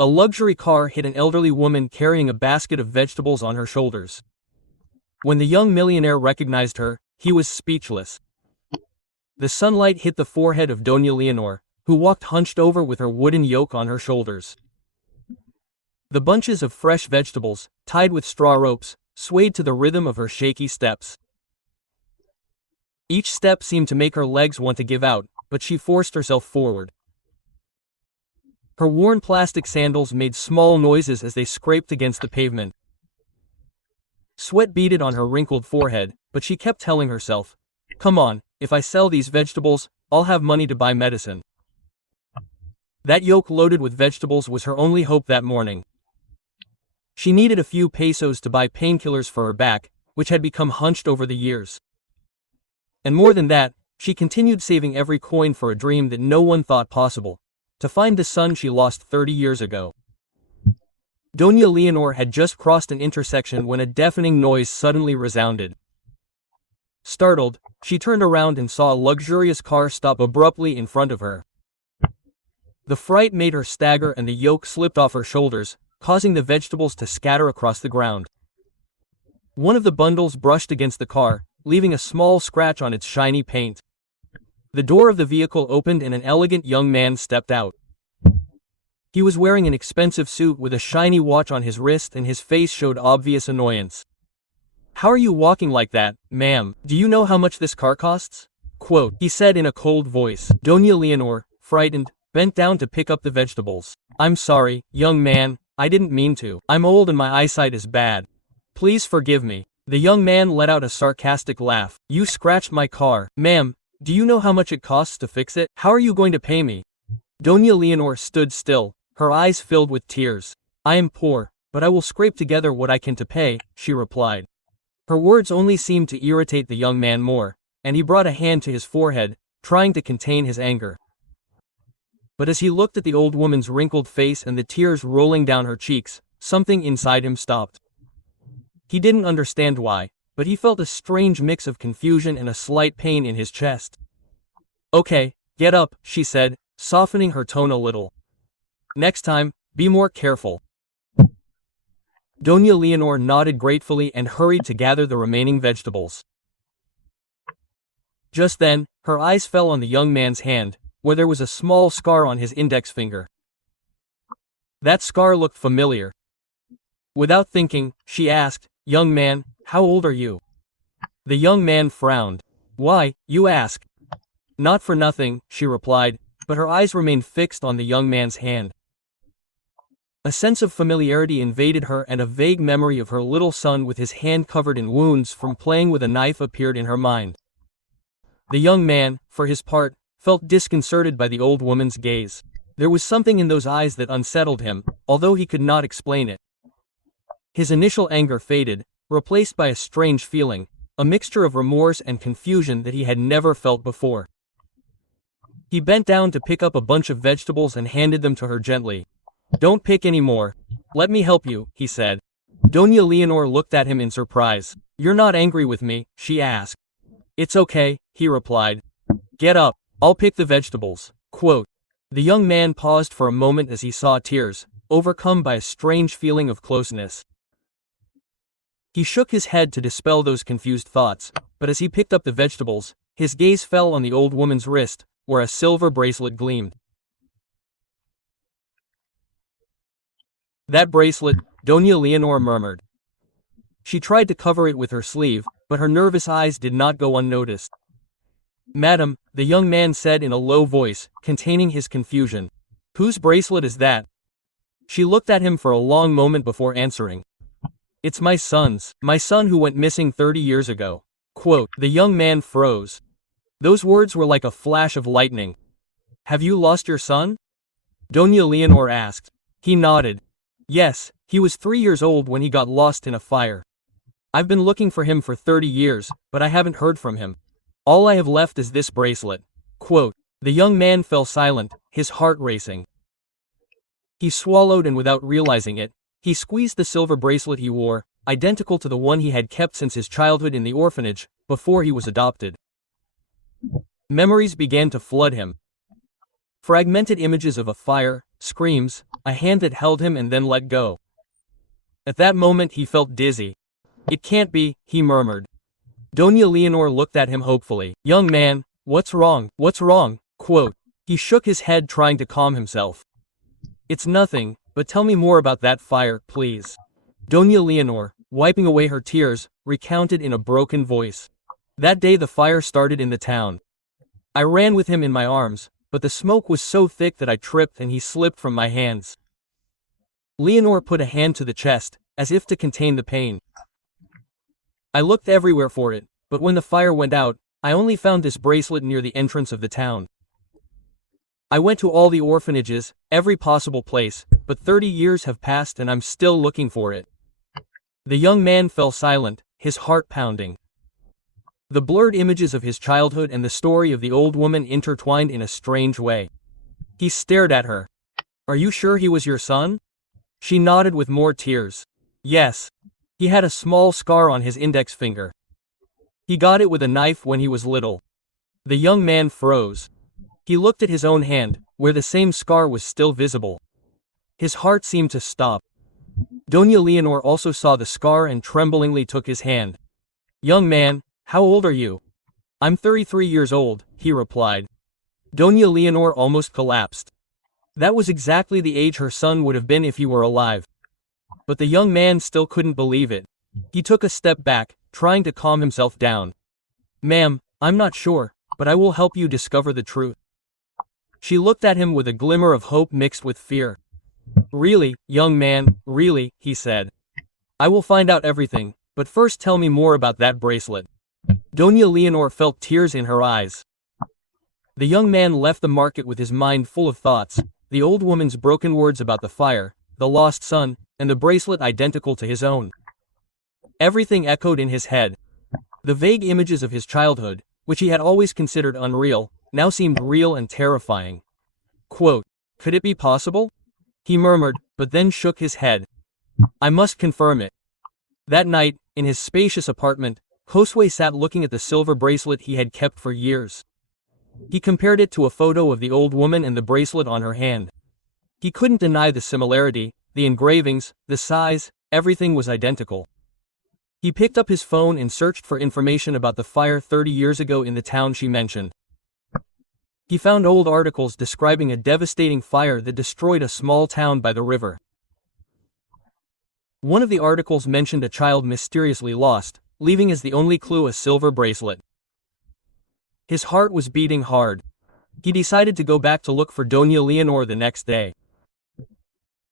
A luxury car hit an elderly woman carrying a basket of vegetables on her shoulders. When the young millionaire recognized her, he was speechless. The sunlight hit the forehead of Doña Leonor, who walked hunched over with her wooden yoke on her shoulders. The bunches of fresh vegetables, tied with straw ropes, swayed to the rhythm of her shaky steps. Each step seemed to make her legs want to give out, but she forced herself forward. Her worn plastic sandals made small noises as they scraped against the pavement. Sweat beaded on her wrinkled forehead, but she kept telling herself, "Come on, if I sell these vegetables, I'll have money to buy medicine." That yoke loaded with vegetables was her only hope that morning. She needed a few pesos to buy painkillers for her back, which had become hunched over the years. And more than that, she continued saving every coin for a dream that no one thought possible: to find the son she lost 30 years ago. Doña Leonor had just crossed an intersection when a deafening noise suddenly resounded. Startled, she turned around and saw a luxurious car stop abruptly in front of her. The fright made her stagger and the yoke slipped off her shoulders, causing the vegetables to scatter across the ground. One of the bundles brushed against the car, leaving a small scratch on its shiny paint. The door of the vehicle opened and an elegant young man stepped out. He was wearing an expensive suit with a shiny watch on his wrist and his face showed obvious annoyance. "How are you walking like that, ma'am? Do you know how much this car costs?" He said in a cold voice. Doña Leonor, frightened, bent down to pick up the vegetables. "I'm sorry, young man, I didn't mean to. I'm old and my eyesight is bad. Please forgive me." The young man let out a sarcastic laugh. "You scratched my car. Ma'am, do you know how much it costs to fix it? How are you going to pay me?" Doña Leonor stood still, her eyes filled with tears. "I am poor, but I will scrape together what I can to pay," she replied. Her words only seemed to irritate the young man more, and he brought a hand to his forehead, trying to contain his anger. But as he looked at the old woman's wrinkled face and the tears rolling down her cheeks, something inside him stopped. He didn't understand why, but he felt a strange mix of confusion and a slight pain in his chest. "Okay, get up," she said, softening her tone a little. "Next time, be more careful." Doña Leonor nodded gratefully and hurried to gather the remaining vegetables. Just then, her eyes fell on the young man's hand, where there was a small scar on his index finger. That scar looked familiar. Without thinking, she asked, "Young man, how old are you?" The young man frowned. "Why, you ask?" "Not for nothing," she replied, but her eyes remained fixed on the young man's hand. A sense of familiarity invaded her and a vague memory of her little son with his hand covered in wounds from playing with a knife appeared in her mind. The young man, for his part, felt disconcerted by the old woman's gaze. There was something in those eyes that unsettled him, although he could not explain it. His initial anger faded, replaced by a strange feeling, a mixture of remorse and confusion that he had never felt before. He bent down to pick up a bunch of vegetables and handed them to her gently. "Don't pick any more. Let me help you," he said. Doña Leonor looked at him in surprise. "You're not angry with me?" she asked. "It's okay," he replied. "Get up, I'll pick the vegetables." The young man paused for a moment as he saw tears, overcome by a strange feeling of closeness. He shook his head to dispel those confused thoughts, but as he picked up the vegetables, his gaze fell on the old woman's wrist, where a silver bracelet gleamed. "That bracelet," Doña Leonor murmured. She tried to cover it with her sleeve, but her nervous eyes did not go unnoticed. "Madam," the young man said in a low voice, containing his confusion. "Whose bracelet is that?" She looked at him for a long moment before answering. "It's my son's. My son who went missing 30 years ago." The young man froze. Those words were like a flash of lightning. "Have you lost your son?" Doña Leonor asked. He nodded. "Yes, he was 3 years old when he got lost in a fire. I've been looking for him for 30 years, but I haven't heard from him. All I have left is this bracelet." The young man fell silent, his heart racing. He swallowed and without realizing it, he squeezed the silver bracelet he wore, identical to the one he had kept since his childhood in the orphanage, before he was adopted. Memories began to flood him. Fragmented images of a fire, screams, a hand that held him and then let go. At that moment he felt dizzy. "It can't be," he murmured. Doña Leonor looked at him hopefully. "Young man, what's wrong? What's wrong?" Quote. He shook his head trying to calm himself. "It's nothing, but tell me more about that fire, please." Doña Leonor, wiping away her tears, recounted in a broken voice. "That day the fire started in the town. I ran with him in my arms, but the smoke was so thick that I tripped and he slipped from my hands." Leonor put a hand to the chest, as if to contain the pain. "I looked everywhere for it, but when the fire went out, I only found this bracelet near the entrance of the town. I went to all the orphanages, every possible place, but 30 years have passed and I'm still looking for it." The young man fell silent, his heart pounding. The blurred images of his childhood and the story of the old woman intertwined in a strange way. He stared at her. "Are you sure he was your son?" She nodded with more tears. "Yes. He had a small scar on his index finger. He got it with a knife when he was little." The young man froze. He looked at his own hand, where the same scar was still visible. His heart seemed to stop. Doña Leonor also saw the scar and tremblingly took his hand. "Young man, how old are you?" "I'm 33 years old," he replied. Doña Leonor almost collapsed. That was exactly the age her son would have been if he were alive. But the young man still couldn't believe it. He took a step back, trying to calm himself down. "Ma'am, I'm not sure, but I will help you discover the truth." She looked at him with a glimmer of hope mixed with fear. "Really, young man, really," he said. "I will find out everything, but first tell me more about that bracelet." Doña Leonor felt tears in her eyes. The young man left the market with his mind full of thoughts, the old woman's broken words about the fire, the lost son, and the bracelet identical to his own. Everything echoed in his head. The vague images of his childhood, which he had always considered unreal, now seemed real and terrifying. Quote, "Could it be possible?" he murmured, but then shook his head. "I must confirm it." That night, in his spacious apartment, Josue sat looking at the silver bracelet he had kept for years. He compared it to a photo of the old woman and the bracelet on her hand. He couldn't deny the similarity, the engravings, the size, everything was identical. He picked up his phone and searched for information about the fire 30 years ago in the town she mentioned. He found old articles describing a devastating fire that destroyed a small town by the river. One of the articles mentioned a child mysteriously lost, leaving as the only clue a silver bracelet. His heart was beating hard. He decided to go back to look for Doña Leonor the next day.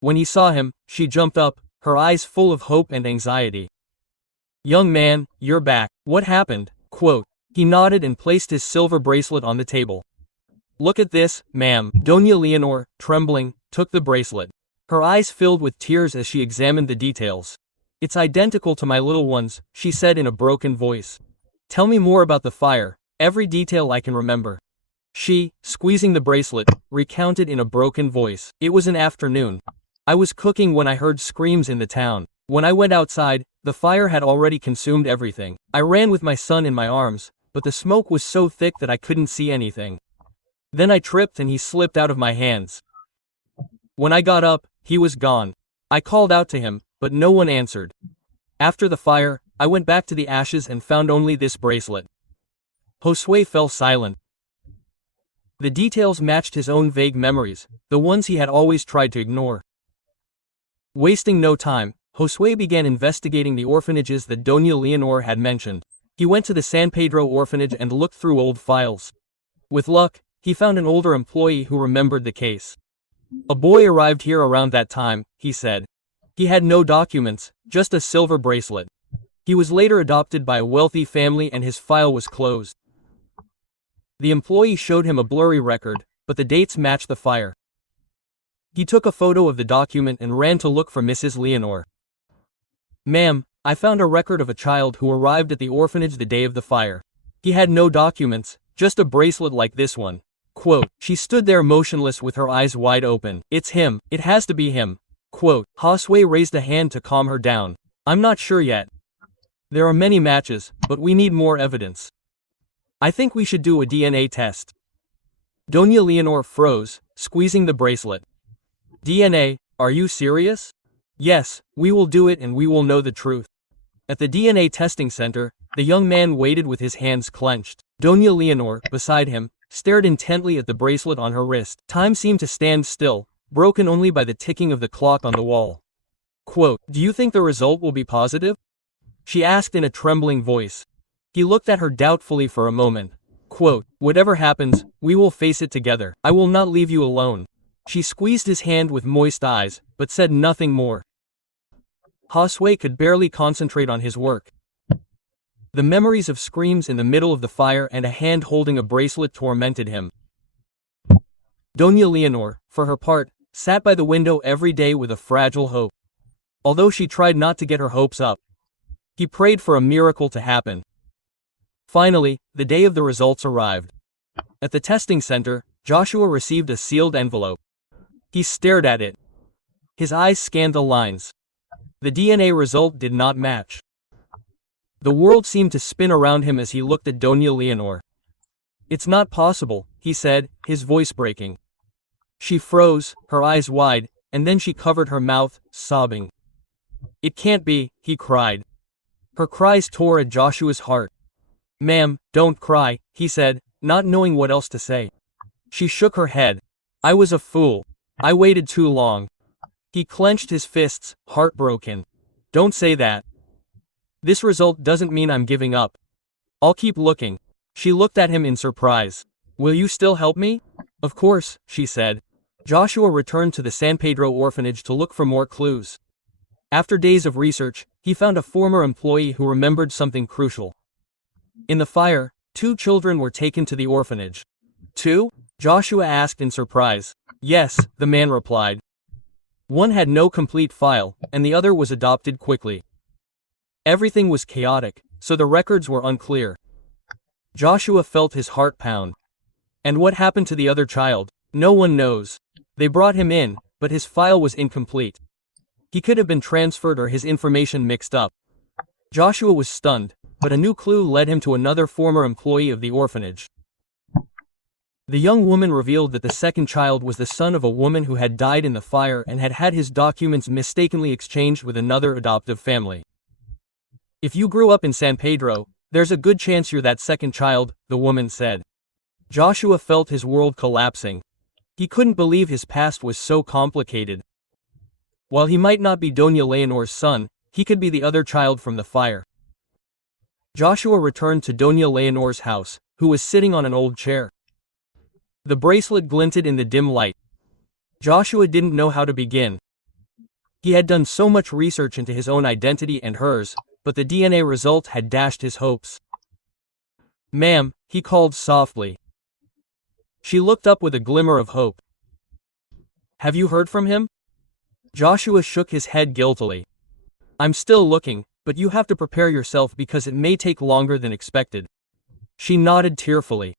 When he saw him, she jumped up, her eyes full of hope and anxiety. "Young man, you're back. What happened?" Quote. He nodded and placed his silver bracelet on the table. "Look at this, ma'am." Doña Leonor, trembling, took the bracelet. Her eyes filled with tears as she examined the details. "It's identical to my little one's," she said in a broken voice. "Tell me more about the fire, every detail I can remember." She, squeezing the bracelet, recounted in a broken voice. "It was an afternoon. I was cooking when I heard screams in the town. When I went outside, the fire had already consumed everything. I ran with my son in my arms, but the smoke was so thick that I couldn't see anything. Then I tripped and he slipped out of my hands. When I got up, he was gone. I called out to him, but no one answered. After the fire, I went back to the ashes and found only this bracelet." Josue fell silent. The details matched his own vague memories, the ones he had always tried to ignore. Wasting no time, Josue began investigating the orphanages that Doña Leonor had mentioned. He went to the San Pedro orphanage and looked through old files. With luck, he found an older employee who remembered the case. "A boy arrived here around that time," he said. "He had no documents, just a silver bracelet. He was later adopted by a wealthy family and his file was closed." The employee showed him a blurry record, but the dates matched the fire. He took a photo of the document and ran to look for Mrs. Leonor. "Ma'am, I found a record of a child who arrived at the orphanage the day of the fire. He had no documents, just a bracelet like this one." Quote. She stood there motionless with her eyes wide open. "It's him, it has to be him." Quote. Josue raised a hand to calm her down. "I'm not sure yet. There are many matches, but we need more evidence. I think we should do a DNA test." Doña Leonor froze, squeezing the bracelet. DNA, are you serious? Yes, we will do it and we will know the truth. At the DNA testing center, the young man waited with his hands clenched. Doña Leonor, beside him, stared intently at the bracelet on her wrist. Time seemed to stand still, broken only by the ticking of the clock on the wall. Quote, "Do you think the result will be positive?" she asked in a trembling voice. He looked at her doubtfully for a moment. Quote, "Whatever happens, we will face it together. I will not leave you alone." She squeezed his hand with moist eyes, but said nothing more. Josue could barely concentrate on his work. The memories of screams in the middle of the fire and a hand holding a bracelet tormented him. Doña Leonor, for her part, sat by the window every day with a fragile hope. Although she tried not to get her hopes up, he prayed for a miracle to happen. Finally, the day of the results arrived. At the testing center, Joshua received a sealed envelope. He stared at it. His eyes scanned the lines. The DNA result did not match. The world seemed to spin around him as he looked at Doña Leonor. "It's not possible," he said, his voice breaking. She froze, her eyes wide, and then she covered her mouth, sobbing. "It can't be," he cried. Her cries tore at Joshua's heart. "Ma'am, don't cry," he said, not knowing what else to say. She shook her head. "I was a fool. I waited too long." He clenched his fists, heartbroken. "Don't say that. This result doesn't mean I'm giving up. I'll keep looking." She looked at him in surprise. "Will you still help me?" "Of course," she said. Joshua returned to the San Pedro orphanage to look for more clues. After days of research, he found a former employee who remembered something crucial. In the fire, 2 children were taken to the orphanage. 2? Joshua asked in surprise. "Yes," the man replied. One had no complete file, and the other was adopted quickly. Everything was chaotic, so the records were unclear. Joshua felt his heart pound. And what happened to the other child? No one knows. They brought him in, but his file was incomplete. He could have been transferred or his information mixed up. Joshua was stunned, but a new clue led him to another former employee of the orphanage. The young woman revealed that the second child was the son of a woman who had died in the fire and had had his documents mistakenly exchanged with another adoptive family. "If you grew up in San Pedro, there's a good chance you're that second child," the woman said. Joshua felt his world collapsing. He couldn't believe his past was so complicated. While he might not be Doña Leonor's son, he could be the other child from the fire. Joshua returned to Doña Leonor's house, who was sitting on an old chair. The bracelet glinted in the dim light. Joshua didn't know how to begin. He had done so much research into his own identity and hers, but the DNA result had dashed his hopes. "Ma'am," he called softly. She looked up with a glimmer of hope. "Have you heard from him?" Joshua shook his head guiltily. "I'm still looking, but you have to prepare yourself because it may take longer than expected." She nodded tearfully.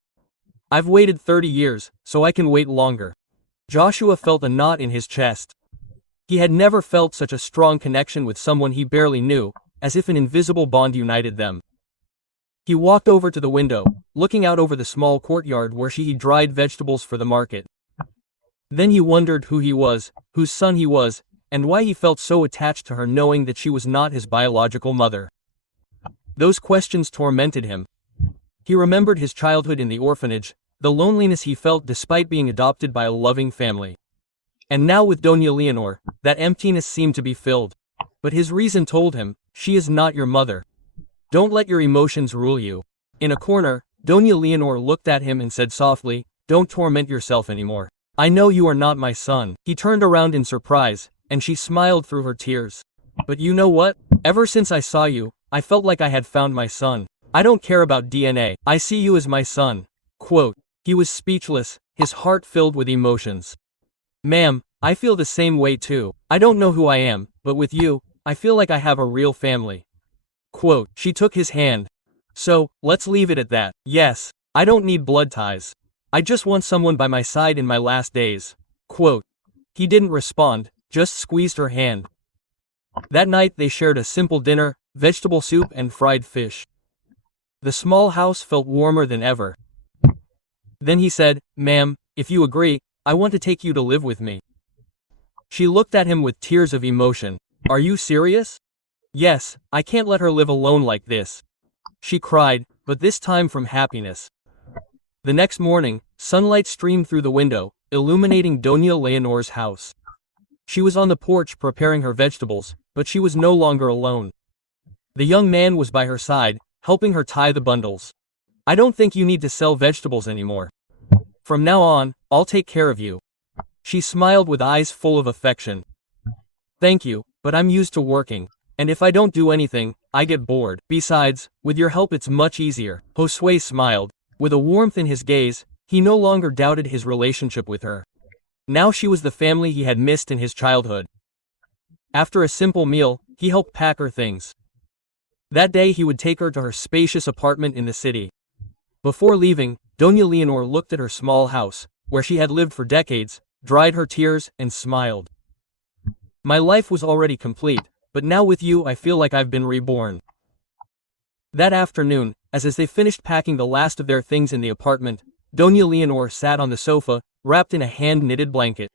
"I've waited 30 years, so I can wait longer." Joshua felt a knot in his chest. He had never felt such a strong connection with someone he barely knew, as if an invisible bond united them. He walked over to the window, looking out over the small courtyard where she dried vegetables for the market. Then he wondered who he was, whose son he was, and why he felt so attached to her knowing that she was not his biological mother. Those questions tormented him. He remembered his childhood in the orphanage, the loneliness he felt despite being adopted by a loving family. And now with Doña Leonor, that emptiness seemed to be filled. But his reason told him, "She is not your mother. Don't let your emotions rule you." In a corner, Doña Leonor looked at him and said softly, "Don't torment yourself anymore. I know you are not my son." He turned around in surprise, and she smiled through her tears. "But you know what? Ever since I saw you, I felt like I had found my son. I don't care about DNA. I see you as my son." Quote. He was speechless, his heart filled with emotions. "Ma'am, I feel the same way too. I don't know who I am, but with you, I feel like I have a real family." Quote. She took his hand. "So, let's leave it at that. Yes, I don't need blood ties. I just want someone by my side in my last days." Quote. He didn't respond, just squeezed her hand. That night they shared a simple dinner, vegetable soup and fried fish. The small house felt warmer than ever. Then he said, "Ma'am, if you agree, I want to take you to live with me." She looked at him with tears of emotion. Are you serious? Yes, I can't let her live alone like this. She cried, but this time from happiness. The next morning, sunlight streamed through the window, illuminating Doña Leonor's house. She was on the porch preparing her vegetables, but she was no longer alone. The young man was by her side, helping her tie the bundles. I don't think you need to sell vegetables anymore. From now on, I'll take care of you. She smiled with eyes full of affection. Thank you, but I'm used to working, and if I don't do anything, I get bored. Besides, with your help it's much easier. Josue smiled. With a warmth in his gaze, he no longer doubted his relationship with her. Now she was the family he had missed in his childhood. After a simple meal, he helped pack her things. That day he would take her to her spacious apartment in the city. Before leaving, Doña Leonor looked at her small house, where she had lived for decades, dried her tears, and smiled. My life was already complete, but now with you I feel like I've been reborn. That afternoon, as they finished packing the last of their things in the apartment, Doña Leonor sat on the sofa, wrapped in a hand-knitted blanket.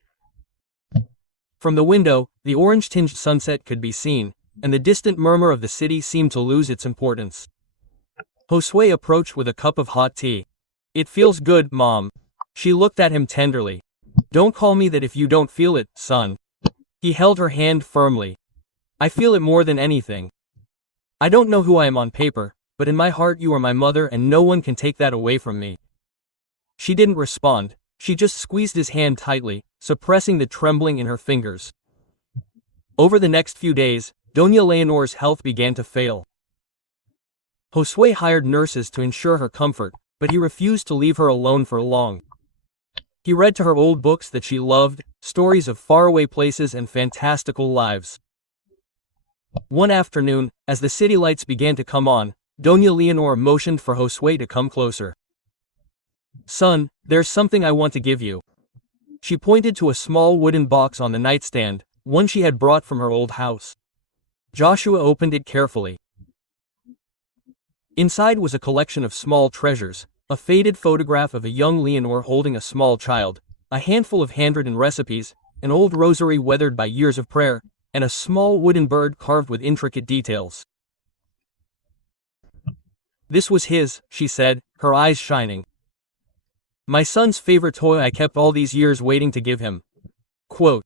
From the window, the orange-tinged sunset could be seen, and the distant murmur of the city seemed to lose its importance. Josue approached with a cup of hot tea. It feels good, Mom. She looked at him tenderly. Don't call me that if you don't feel it, son. He held her hand firmly. I feel it more than anything. I don't know who I am on paper, but in my heart you are my mother and no one can take that away from me. She didn't respond, she just squeezed his hand tightly, suppressing the trembling in her fingers. Over the next few days, Doña Leonor's health began to fail. Josue hired nurses to ensure her comfort, but he refused to leave her alone for long. He read to her old books that she loved, stories of faraway places and fantastical lives. One afternoon, as the city lights began to come on, Doña Leonor motioned for Josue to come closer. Son, there's something I want to give you. She pointed to a small wooden box on the nightstand, one she had brought from her old house. Joshua opened it carefully. Inside was a collection of small treasures, a faded photograph of a young Leonor holding a small child, a handful of handwritten recipes, an old rosary weathered by years of prayer, and a small wooden bird carved with intricate details. This was his, she said, her eyes shining. My son's favorite toy I kept all these years waiting to give him. Quote.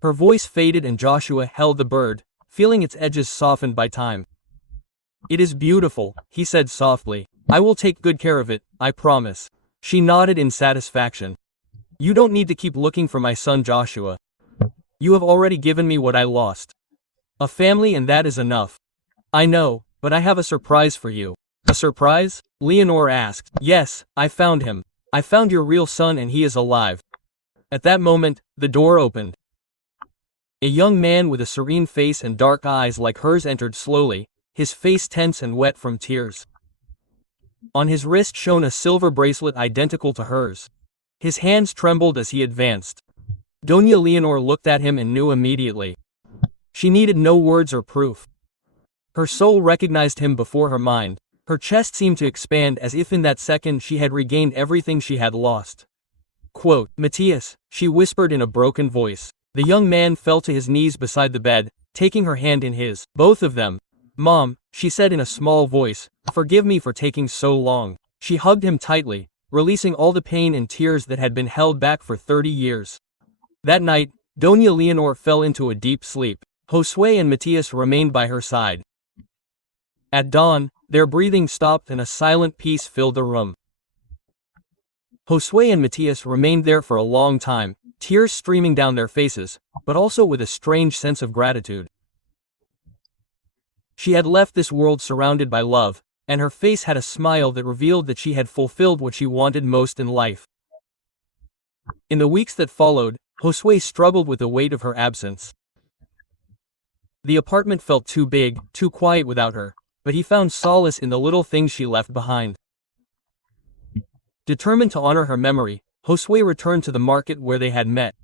Her voice faded and Joshua held the bird, feeling its edges softened by time. It is beautiful, he said softly. I will take good care of it, I promise. She nodded in satisfaction. You don't need to keep looking for my son Joshua. You have already given me what I lost. A family, and that is enough. I know, but I have a surprise for you. A surprise? Leonor asked. Yes, I found him. I found your real son and he is alive. At that moment, the door opened. A young man with a serene face and dark eyes like hers entered slowly, his face tense and wet from tears. On his wrist shone a silver bracelet identical to hers. His hands trembled as he advanced. Doña Leonor looked at him and knew immediately. She needed no words or proof. Her soul recognized him before her mind. Her chest seemed to expand as if in that second she had regained everything she had lost. Quote, Matthias, she whispered in a broken voice. The young man fell to his knees beside the bed, taking her hand in his. Both of them. Mom, she said in a small voice, forgive me for taking so long. She hugged him tightly, releasing all the pain and tears that had been held back for 30 years. That night, Doña Leonor fell into a deep sleep. Josue and Matthias remained by her side. At dawn, their breathing stopped and a silent peace filled the room. Josue and Matthias remained there for a long time, tears streaming down their faces, but also with a strange sense of gratitude. She had left this world surrounded by love, and her face had a smile that revealed that she had fulfilled what she wanted most in life. In the weeks that followed, Josue struggled with the weight of her absence. The apartment felt too big, too quiet without her, but he found solace in the little things she left behind. Determined to honor her memory, Josue returned to the market where they had met.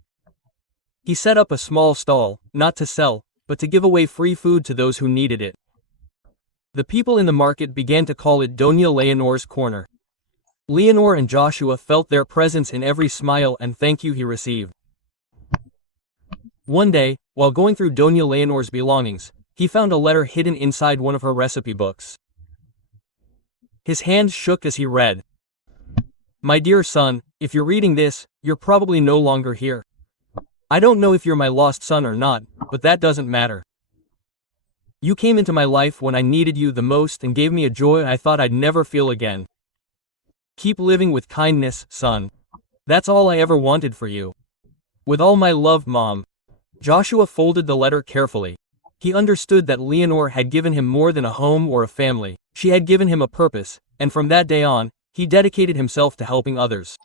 He set up a small stall, not to sell, but to give away free food to those who needed it. The people in the market began to call it Doña Leonor's Corner. Leonor and Joshua felt their presence in every smile and thank you he received. One day, while going through Doña Leonor's belongings, he found a letter hidden inside one of her recipe books. His hands shook as he read. My dear son, if you're reading this, you're probably no longer here. I don't know if you're my lost son or not, but that doesn't matter. You came into my life when I needed you the most and gave me a joy I thought I'd never feel again. Keep living with kindness, son. That's all I ever wanted for you. With all my love, Mom. Joshua folded the letter carefully. He understood that Leonore had given him more than a home or a family. She had given him a purpose, and from that day on, he dedicated himself to helping others.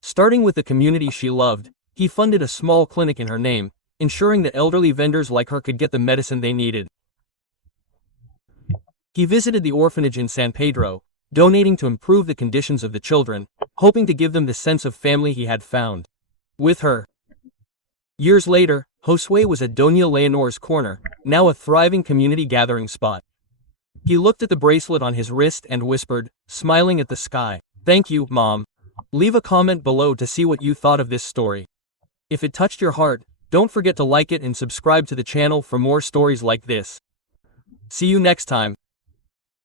Starting with the community she loved, he funded a small clinic in her name, ensuring that elderly vendors like her could get the medicine they needed. He visited the orphanage in San Pedro, donating to improve the conditions of the children, hoping to give them the sense of family he had found. With her. Years later, Josue was at Doña Leonor's corner, now a thriving community gathering spot. He looked at the bracelet on his wrist and whispered, smiling at the sky, "Thank you, Mom." Leave a comment below to see what you thought of this story. If it touched your heart, don't forget to like it and subscribe to the channel for more stories like this. See you next time.